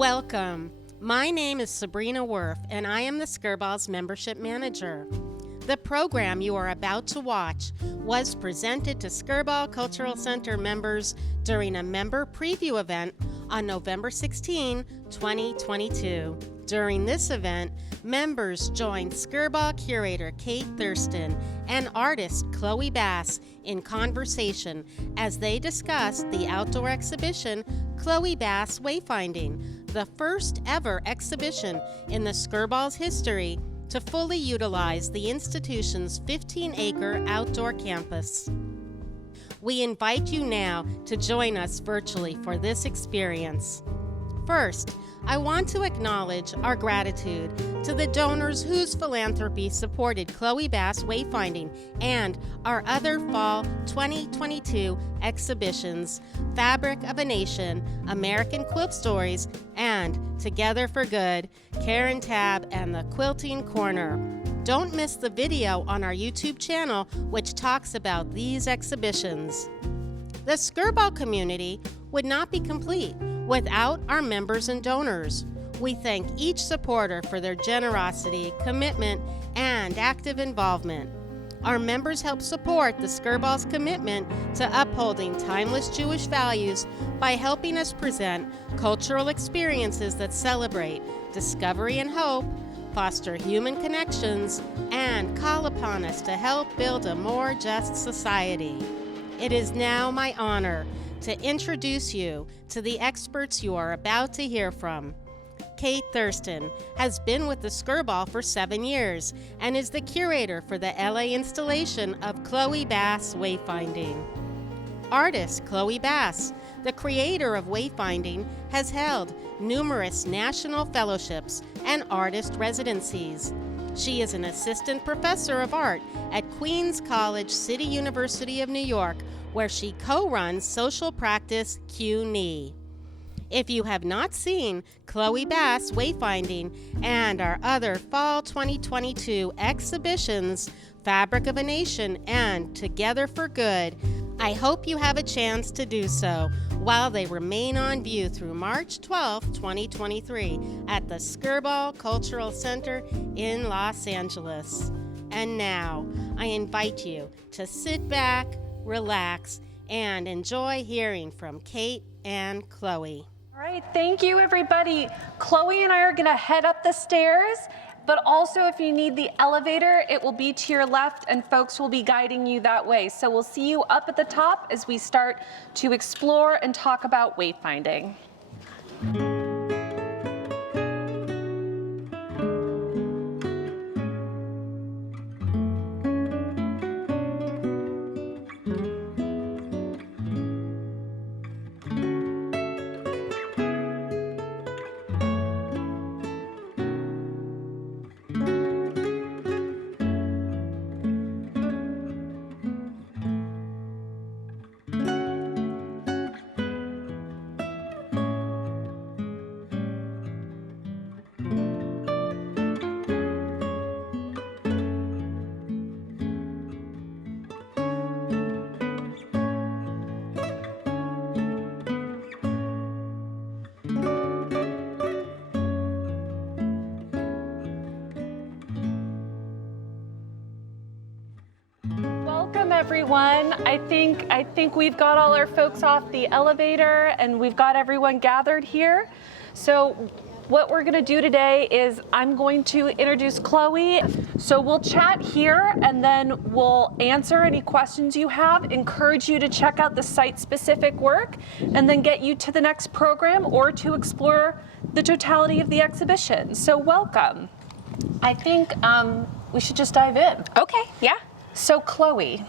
Welcome. My name is Sabrina Worf, and I am the Skirball's membership manager. The program you are about to watch was presented to Skirball Cultural Center members during a member preview event on November 16, 2022. During this event, members joined Skirball curator Cate Thurston and artist Chloë Bass in conversation as they discussed the outdoor exhibition Chloë Bass Wayfinding, the first ever exhibition in the Skirball's history to fully utilize the institution's 15-acre outdoor campus. We invite you now to join us virtually for this experience. First, I want to acknowledge our gratitude to the donors whose philanthropy supported Chloë Bass Wayfinding and our other fall 2022 exhibitions, Fabric of a Nation, American Quilt Stories, and Together for Good, Karen Tab, and the Quilting Corner. Don't miss the video on our YouTube channel which talks about these exhibitions. The Skirball community would not be complete without our members and donors. We thank each supporter for their generosity, commitment, and active involvement. Our members help support the Skirball's commitment to upholding timeless Jewish values by helping us present cultural experiences that celebrate discovery and hope, foster human connections, and call upon us to help build a more just society. It is now my honor to introduce you to the experts you are about to hear from. Cate Thurston has been with the Skirball for 7 years and is the curator for the LA installation of Chloë Bass Wayfinding. Artist Chloë Bass, the creator of Wayfinding, has held numerous national fellowships and artist residencies. She is an assistant professor of art at Queens College City University of New York, where she co-runs social practice CUNY. If you have not seen Chloë Bass Wayfinding and our other fall 2022 exhibitions, Fabric of a Nation and Together for Good, I hope you have a chance to do so while they remain on view through March 12, 2023 at the Skirball Cultural Center in Los Angeles. And now, I invite you to sit back, relax, and enjoy hearing from Cate and Chloë. All right, thank you everybody. Chloë and I are gonna head up the stairs, but also if you need the elevator, it will be to your left and folks will be guiding you that way. So we'll see you up at the top as we start to explore and talk about wayfinding. Welcome everyone. I think we've got all our folks off the elevator and we've got everyone gathered here. So what we're gonna do today is I'm going to introduce Chloë. So we'll chat here and then we'll answer any questions you have, encourage you to check out the site-specific work, and then get you to the next program or to explore the totality of the exhibition. So welcome. I think we should just dive in. Okay, yeah. So Chloë,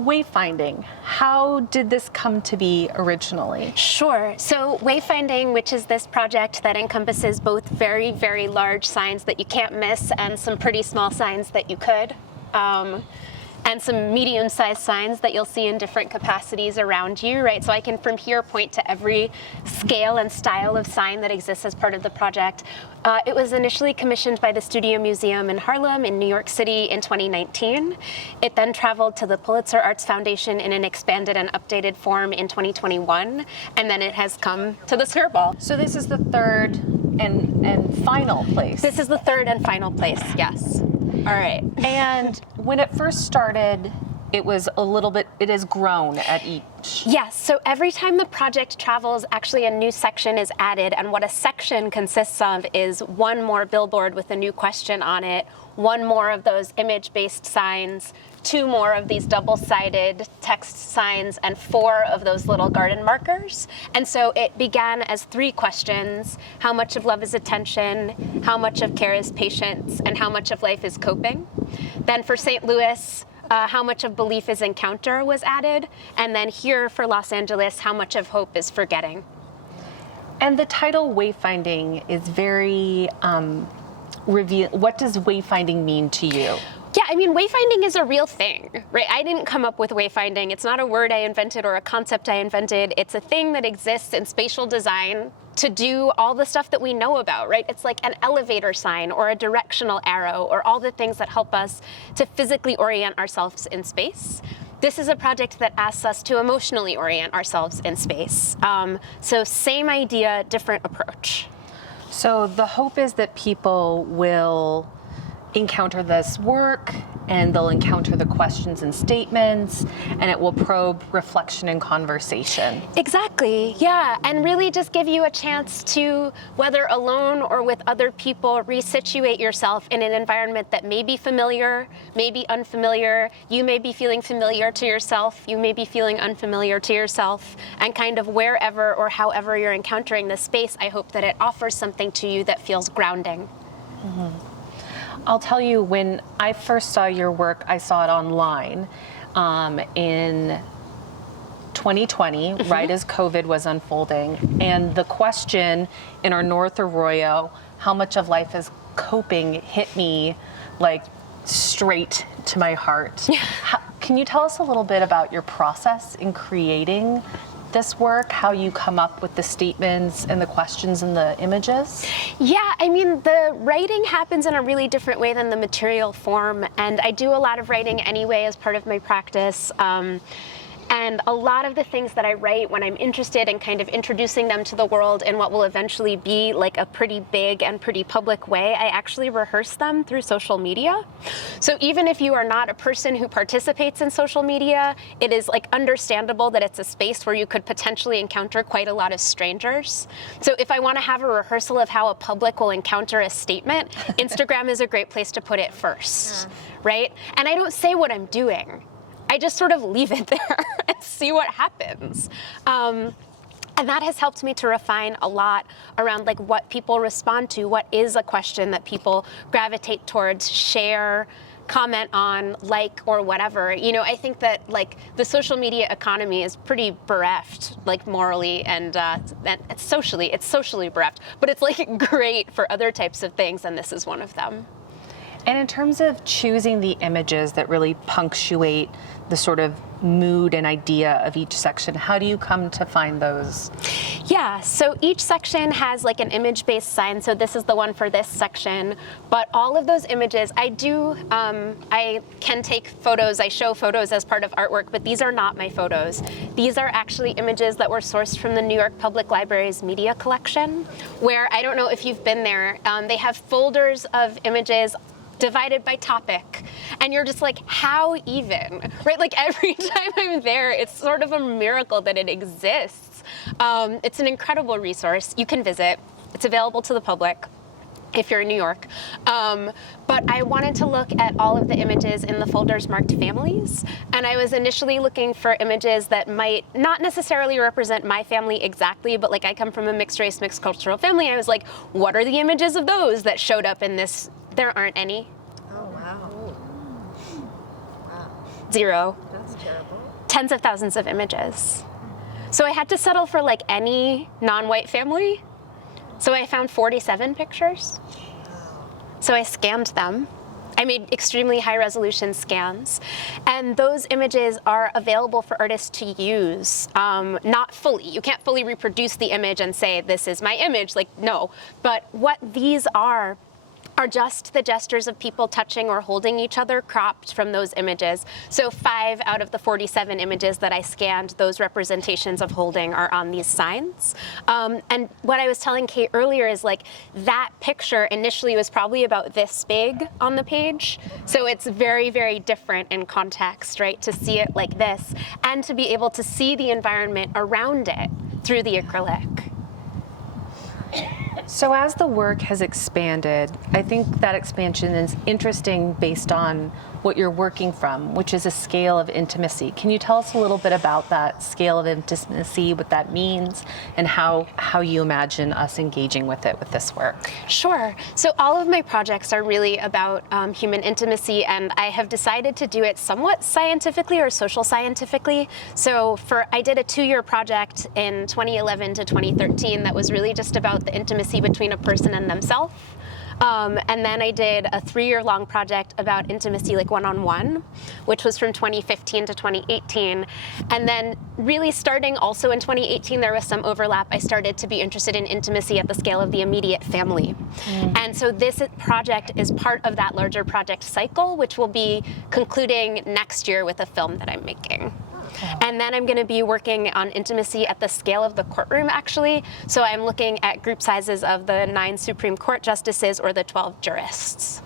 wayfinding, how did this come to be originally? Sure. So wayfinding, which is this project that encompasses both very, very large signs that you can't miss and some pretty small signs that you could. and some medium-sized signs that you'll see in different capacities around you, right? So I can from here point to every scale and style of sign that exists as part of the project. It was initially commissioned by the Studio Museum in Harlem in New York City in 2019. It then traveled to the Pulitzer Arts Foundation in an expanded and updated form in 2021, and then it has come to the Skirball. So this is the third and final place. This is the third and final place, yes. All right. And when it first started, it was a little bit, it has grown at each. Yes, so every time the project travels, actually a new section is added, and what a section consists of is one more billboard with a new question on it, one more of those image-based signs, two more of these double-sided text signs, and four of those little garden markers. And so it began as 3 questions: how much of love is attention, how much of care is patience, and how much of life is coping. Then for St. Louis, how much of belief is encounter was added. And then here for Los Angeles, how much of hope is forgetting. And the title Wayfinding is very what does wayfinding mean to you? Yeah, I mean, wayfinding is a real thing, right? I didn't come up with wayfinding. It's not a word I invented or a concept I invented. It's a thing that exists in spatial design to do all the stuff that we know about, right? It's like an elevator sign or a directional arrow or all the things that help us to physically orient ourselves in space. This is a project that asks us to emotionally orient ourselves in space. So same idea, different approach. So the hope is that people will encounter this work and they'll encounter the questions and statements, and it will probe reflection and conversation. Exactly, yeah, and really just give you a chance to, whether alone or with other people, resituate yourself in an environment that may be familiar, may be unfamiliar. You may be feeling familiar to yourself, you may be feeling unfamiliar to yourself, and kind of wherever or however you're encountering this space, I hope that it offers something to you that feels grounding. Mm-hmm. I'll tell you, when I first saw your work, I saw it online in 2020, right as COVID was unfolding. And the question in our North Arroyo, how much of life is coping, hit me like straight to my heart. Can you tell us a little bit about your process in creating this work, how you come up with the statements and the questions and the images? Yeah, I mean, the writing happens in a really different way than the material form, and I do a lot of writing anyway as part of my practice. And a lot of the things that I write when I'm interested in kind of introducing them to the world in what will eventually be like a pretty big and pretty public way, I actually rehearse them through social media. So even if you are not a person who participates in social media, it is like understandable that it's a space where you could potentially encounter quite a lot of strangers. So if I want to have a rehearsal of how a public will encounter a statement, Instagram is a great place to put it first, right? And I don't say what I'm doing. I just sort of leave it there and see what happens. And that has helped me to refine a lot around like what people respond to, what is a question that people gravitate towards, share, comment on, like, or whatever. You know, I think that like the social media economy is pretty bereft, like morally and socially, it's socially bereft, but it's like great for other types of things, and this is one of them. And in terms of choosing the images that really punctuate the sort of mood and idea of each section, how do you come to find those? Yeah, so each section has like an image-based sign, so this is the one for this section, but all of those images, I can take photos, I show photos as part of artwork, but these are not my photos. These are actually images that were sourced from the New York Public Library's media collection, where, I don't know if you've been there, they have folders of images divided by topic, and you're just like, how even, right? Like every time I'm there, it's sort of a miracle that it exists. It's an incredible resource. You can visit. It's available to the public if you're in New York. But I wanted to look at all of the images in the folders marked families, and I was initially looking for images that might not necessarily represent my family exactly, but like I come from a mixed race, mixed cultural family. I was like, what are the images of those that showed up in this? There aren't any. Oh, wow. Wow. 0. That's terrible. Tens of thousands of images. So I had to settle for like any non-white family. So I found 47 pictures. So I scanned them. I made extremely high resolution scans, and those images are available for artists to use, not fully. You can't fully reproduce the image and say, this is my image, like, no. But what these are just the gestures of people touching or holding each other cropped from those images. So 5 out of the 47 images that I scanned, those representations of holding are on these signs. And what I was telling Kate earlier is like that picture initially was probably about this big on the page. So it's very, very different in context, right? To see it like this and to be able to see the environment around it through the acrylic. So as the work has expanded, I think that expansion is interesting based on what you're working from, which is a scale of intimacy. Can you tell us a little bit about that scale of intimacy, what that means, and how you imagine us engaging with it with this work? Sure. So all of my projects are really about human intimacy, and I have decided to do it somewhat scientifically or social scientifically. So I did a 2-year project in 2011 to 2013 that was really just about the intimacy between a person and themselves. And then I did a 3-year-long project about intimacy, like one-on-one, which was from 2015 to 2018. And then really starting also in 2018, there was some overlap. I started to be interested in intimacy at the scale of the immediate family. And so this project is part of that larger project cycle, which will be concluding next year with a film that I'm making. And then I'm going to be working on intimacy at the scale of the courtroom, actually. So I'm looking at group sizes of the 9 Supreme Court justices or the 12 jurists.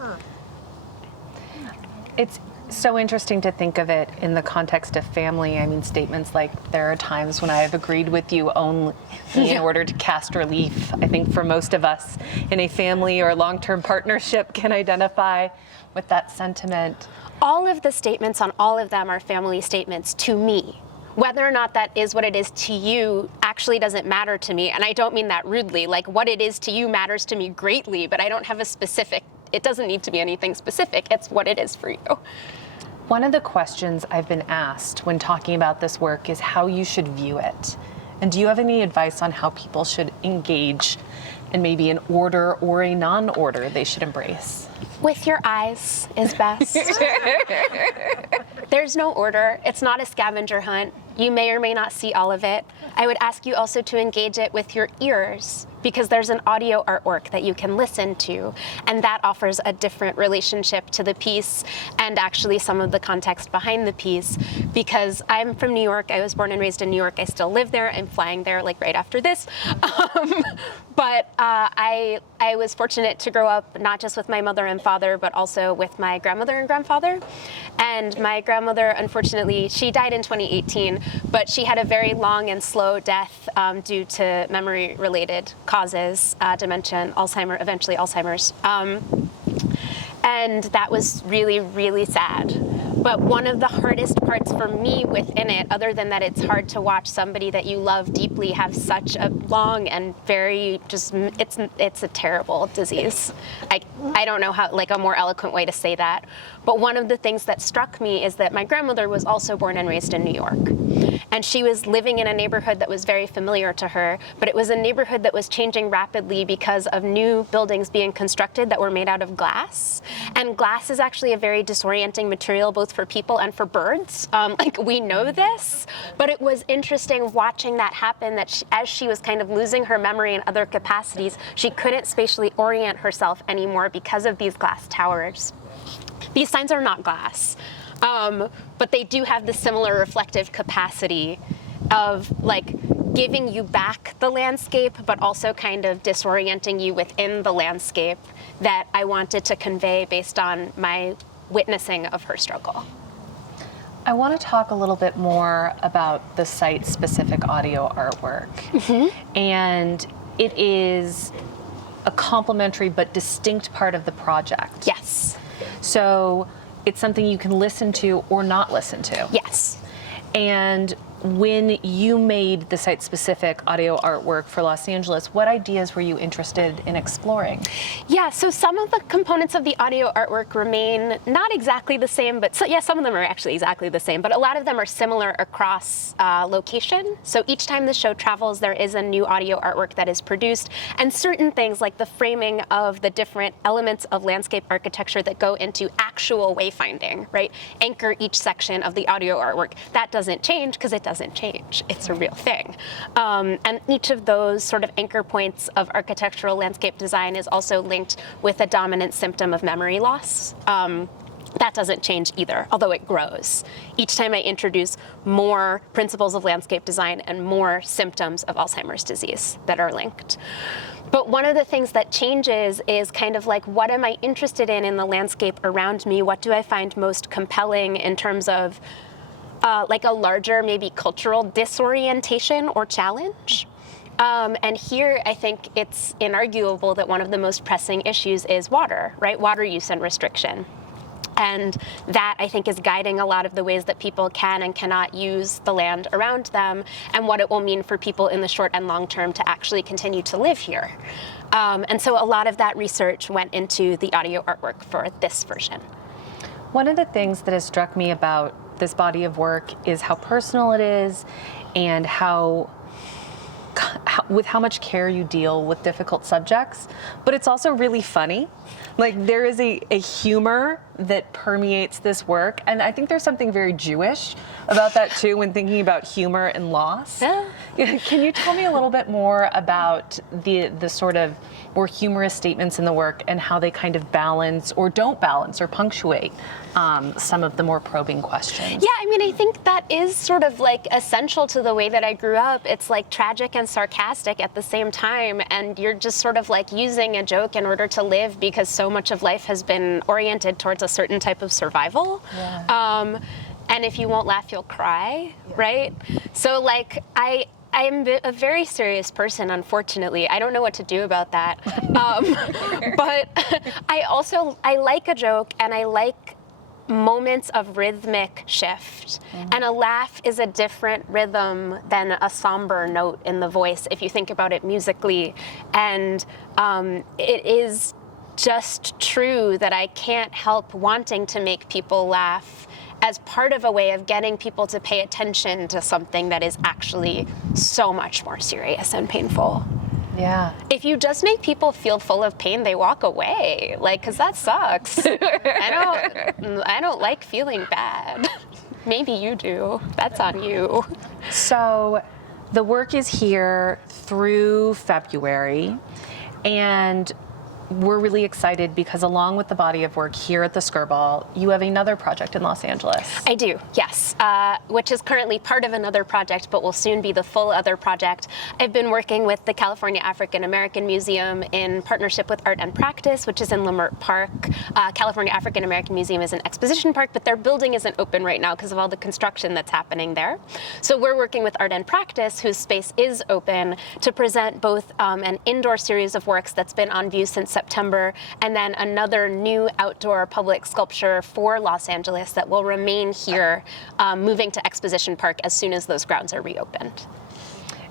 It's so interesting to think of it in the context of family. I mean, statements like, there are times when I have agreed with you only in order to cast relief. I think for most of us in a family or long-term partnership can identify with that sentiment. All of the statements on all of them are family statements to me. Whether or not that is what it is to you actually doesn't matter to me. And I don't mean that rudely. Like, what it is to you matters to me greatly, but I don't have a specific, it doesn't need to be anything specific. It's what it is for you. One of the questions I've been asked when talking about this work is how you should view it. And do you have any advice on how people should engage in maybe an order or a non-order they should embrace? With your eyes is best. There's no order. It's not a scavenger hunt. You may or may not see all of it. I would ask you also to engage it with your ears, because there's an audio artwork that you can listen to, and that offers a different relationship to the piece and actually some of the context behind the piece. Because I'm from New York, I was born and raised in New York, I still live there, I'm flying there like right after this. But I was fortunate to grow up not just with my mother and father, but also with my grandmother and grandfather. And my grandmother, unfortunately, she died in 2018, but she had a very long and slow death due to memory-related causes, dementia, Alzheimer's, eventually Alzheimer's. And that was really, really sad. But one of the hardest parts for me within it, other than that it's hard to watch somebody that you love deeply have such a long and very just, it's a terrible disease. I don't know how, like a more eloquent way to say that. But one of the things that struck me is that my grandmother was also born and raised in New York. And she was living in a neighborhood that was very familiar to her, but it was a neighborhood that was changing rapidly because of new buildings being constructed that were made out of glass. And glass is actually a very disorienting material, both for people and for birds. Like, we know this, but it was interesting watching that happen, that as she was kind of losing her memory in other capacities, she couldn't spatially orient herself anymore because of these glass towers. These signs are not glass, but they do have the similar reflective capacity of like giving you back the landscape, but also kind of disorienting you within the landscape that I wanted to convey based on my witnessing of her struggle. I want to talk a little bit more about the site-specific audio artwork. And it is a complementary but distinct part of the project. Yes. So it's something you can listen to or not listen to. Yes. And when you made the site-specific audio artwork for Los Angeles, what ideas were you interested in exploring? Yeah, so some of the components of the audio artwork remain not exactly the same, but some of them are actually exactly the same, but a lot of them are similar across location. So each time the show travels, there is a new audio artwork that is produced, and certain things like the framing of the different elements of landscape architecture that go into actual wayfinding, right, anchor each section of the audio artwork. That doesn't change because it doesn't change. It's a real thing. And each of those sort of anchor points of architectural landscape design is also linked with a dominant symptom of memory loss. That doesn't change either, although it grows. Each time I introduce more principles of landscape design and more symptoms of Alzheimer's disease that are linked. But one of the things that changes is kind of like, what am I interested in the landscape around me? What do I find most compelling in terms of like a larger, maybe cultural disorientation or challenge? And here, I think it's inarguable that one of the most pressing issues is water, right? Water use and restriction. And that, I think, is guiding a lot of the ways that people can and cannot use the land around them, and what it will mean for people in the short and long term to actually continue to live here. And so a lot of that research went into the audio artwork for this version. One of the things that has struck me about this body of work is how personal it is, and with how much care you deal with difficult subjects, but it's also really funny. Like, there is a humor that permeates this work, and I think there's something very Jewish about that too when thinking about humor and loss. Yeah. Can you tell me a little bit more about the sort of more humorous statements in the work and how they kind of balance or don't balance or punctuate some of the more probing questions? Yeah, I mean, I think that is sort of like essential to the way that I grew up. It's like tragic and sarcastic at the same time, and you're just sort of like using a joke in order to live, because so much of life has been oriented towards a certain type of survival. Yeah. And if you won't laugh, you'll cry, right? So like, I'm a very serious person, unfortunately. I don't know what to do about that. But I like a joke, and I like moments of rhythmic shift. And a laugh is a different rhythm than a somber note in the voice, if you think about it musically. And it is just true that I can't help wanting to make people laugh as part of a way of getting people to pay attention to something that is actually so much more serious and painful. Yeah. If you just make people feel full of pain, they walk away, like, 'cause that sucks. I don't like feeling bad. Maybe you do. That's on you. So the work is here through February, and we're really excited because along with the body of work here at the Skirball, you have another project in Los Angeles. I do, yes, which is currently part of another project, but will soon be the full other project. I've been working with the California African American Museum in partnership with Art and Practice, which is in Leimert Park. California African American Museum is an exposition park, but their building isn't open right now because of all the construction that's happening there. So we're working with Art and Practice, whose space is open, to present both an indoor series of works that's been on view since September, and then another new outdoor public sculpture for Los Angeles that will remain here, moving to Exposition Park as soon as those grounds are reopened.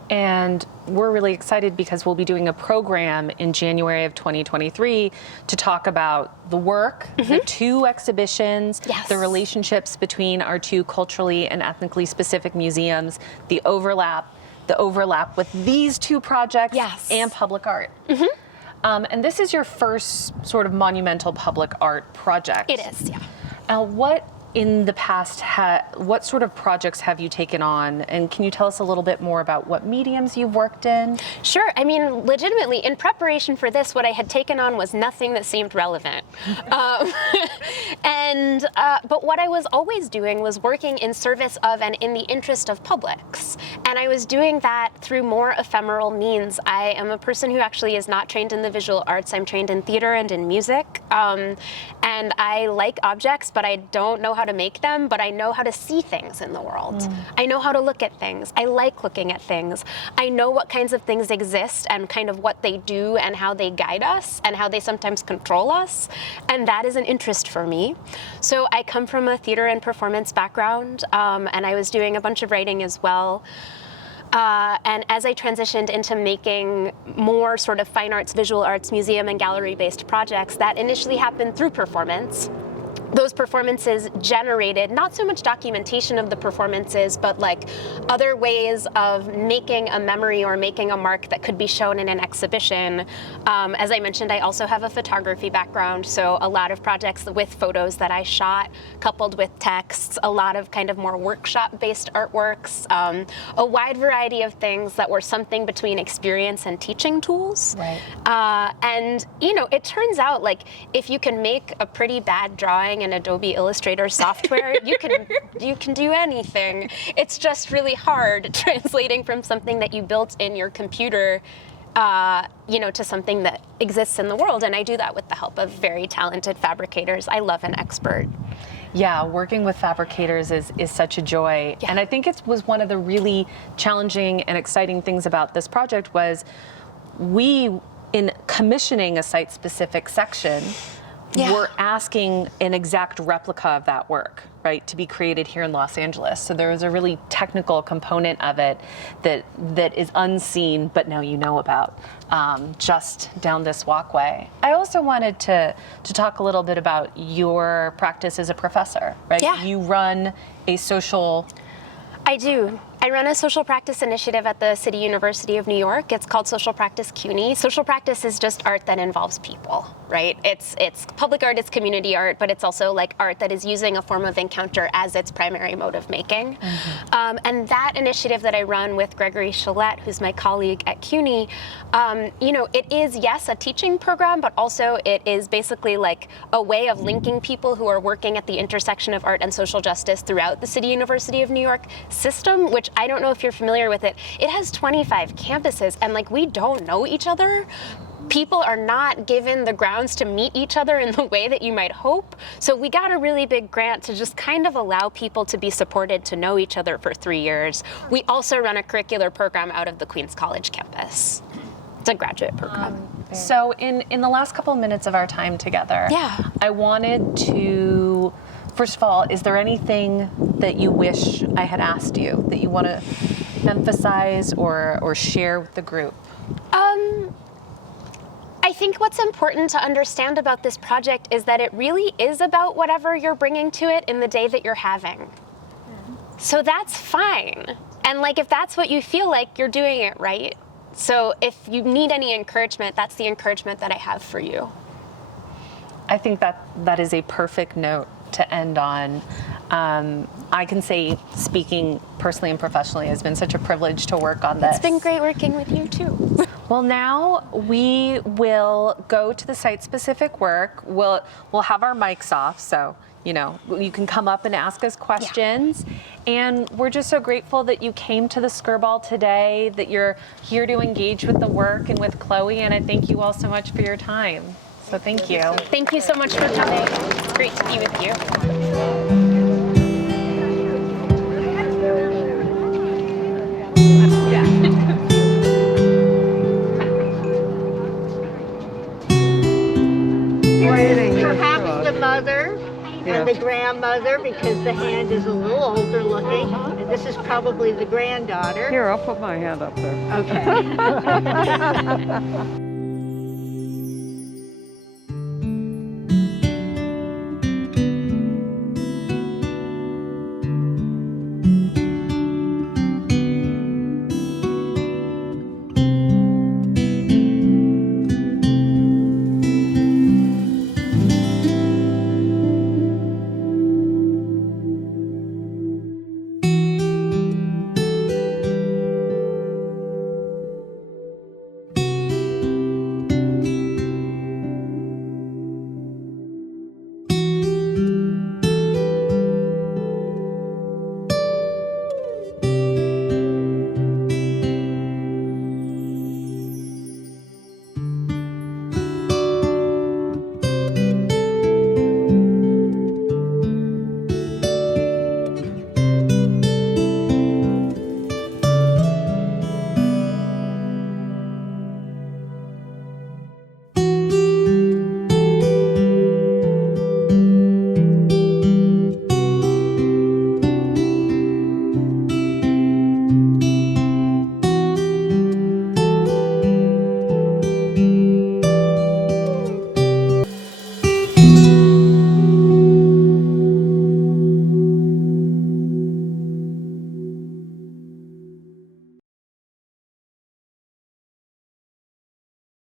And we're really excited because we'll be doing a program in January of 2023 to talk about the work, the two exhibitions, Yes. the relationships between our two culturally and ethnically specific museums, the overlap with these two projects, Yes. and public art. And this is your first sort of monumental public art project. It is, yeah. What in the past, what sort of projects have you taken on? And can you tell us a little bit more about what mediums you've worked in? Sure. I mean, legitimately, in preparation for this, what I had taken on was nothing that seemed relevant. But what I was always doing was working in service of and in the interest of publics. And I was doing that through more ephemeral means. I am a person who actually is not trained in the visual arts. I'm trained in theater and in music. And I like objects, but I don't know how to make them, but I know how to see things in the world. I know how to look at things. I like looking at things. I know what kinds of things exist and kind of what they do and how they guide us and how they sometimes control us. And that is an interest for me. So I come from a theater and performance background, and I was doing a bunch of writing as well. And as I transitioned into making more sort of fine arts, visual arts, museum and gallery-based projects, that initially happened through performance. Those performances generated not so much documentation of the performances, but like other ways of making a memory or making a mark that could be shown in an exhibition. As I mentioned, I also have a photography background, so a lot of projects with photos that I shot, coupled with texts, a lot of kind of more workshop-based artworks, a wide variety of things that were something between experience and teaching tools. Right. And you know, it turns out like if you can make a pretty bad drawing in Adobe Illustrator software, you can do anything. It's just really hard translating from something that you built in your computer, you know, to something that exists in the world. And I do that with the help of very talented fabricators. I love an expert. Yeah, working with fabricators is such a joy. Yeah. And I think it was one of the really challenging and exciting things about this project was we, in commissioning a site-specific section, we're asking an exact replica of that work, right, to be created here in Los Angeles. So there was a really technical component of it that is unseen, but now you know about, just down this walkway. I also wanted to talk a little bit about your practice as a professor, right? Yeah. You run a social... I do. I run a social practice initiative at the City University of New York. It's called Social Practice CUNY. Social practice is just art that involves people, right? It's public art, it's community art, but it's also like art that is using a form of encounter as its primary mode of making. And that initiative that I run with Gregory Chalette, who's my colleague at CUNY, you know, it is, yes, a teaching program, but also it is basically like a way of linking people who are working at the intersection of art and social justice throughout the City University of New York system, which I don't know if you're familiar with it. It has 25 campuses, and like we don't know each other. People are not given the grounds to meet each other in the way that you might hope. So we got a really big grant to just kind of allow people to be supported to know each other for 3 years. We also run a curricular program out of the Queens College campus. It's a graduate program. So in the last couple of minutes of our time together, I wanted to, first of all, is there anything that you wish I had asked you that you want to emphasize or share with the group? I think what's important to understand about this project is that it really is about whatever you're bringing to it in the day that you're having. So that's fine. And like if that's what you feel like, you're doing it right. So if you need any encouragement, that's the encouragement that I have for you. I think that is a perfect note to end on. I can say, speaking personally and professionally, it's been such a privilege to work on this. It's been great working with you too. Well, now we will go to the site-specific work. We'll have our mics off, so you know you can come up and ask us questions. And we're just so grateful that you came to the Skirball today, that you're here to engage with the work and with Chloe. And I thank you all so much for your time. So thank you. Thank you so much for coming. It's great to be with you. Perhaps the mother and the grandmother, because the hand is a little older looking. And this is probably the granddaughter. Here, I'll put my hand up there. Okay.